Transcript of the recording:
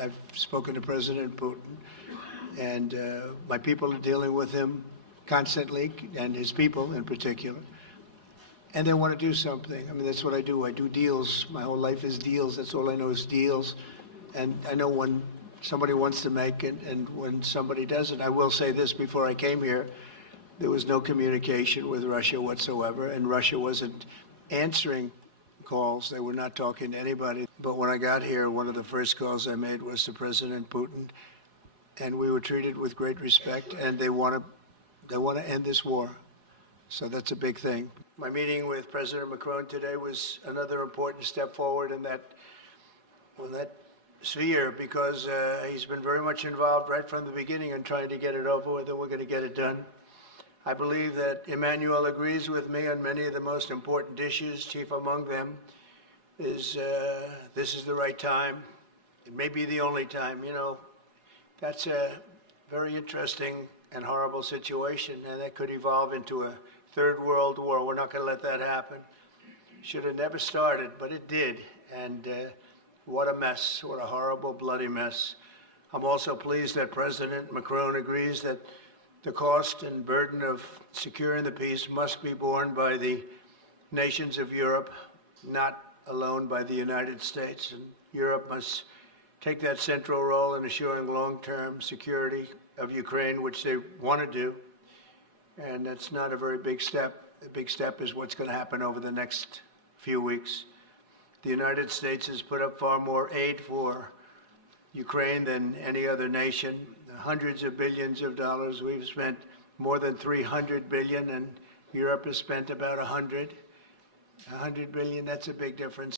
I've spoken to President Putin, and my people are dealing with him constantly, and his people in particular. And they want to do something. I mean, that's what I do. I do deals. My whole life is deals. That's all I know is deals. And I know when somebody wants to make it and when somebody doesn't. I will say this, before I came here, there was no communication with Russia whatsoever, and Russia wasn't answering calls. They were not talking to anybody. But when I got here, one of the first calls I made was to President Putin, and we were treated with great respect, and they want to end this war. So that's a big thing. My meeting with President Macron today was another important step forward in that sphere, because he's been very much involved right from the beginning in trying to get it over with, and we're going to get it done. I believe that Emmanuel agrees with me on many of the most important issues. Chief among them is this is the right time. It may be the only time. You know, that's a very interesting and horrible situation, and that could evolve into a third world war. We're not going to let that happen. Should have never started, but it did. And what a mess. What a horrible, bloody mess. I'm also pleased that President Macron agrees that the cost and burden of securing the peace must be borne by the nations of Europe, not alone by the United States. And Europe must take that central role in assuring long-term security of Ukraine, which they want to do. And that's not a very big step. The big step is what's going to happen over the next few weeks. The United States has put up far more aid for Ukraine than any other nation. Hundreds of billions of dollars. We've spent more than 300 billion, and Europe has spent about 100 billion. That's a big difference.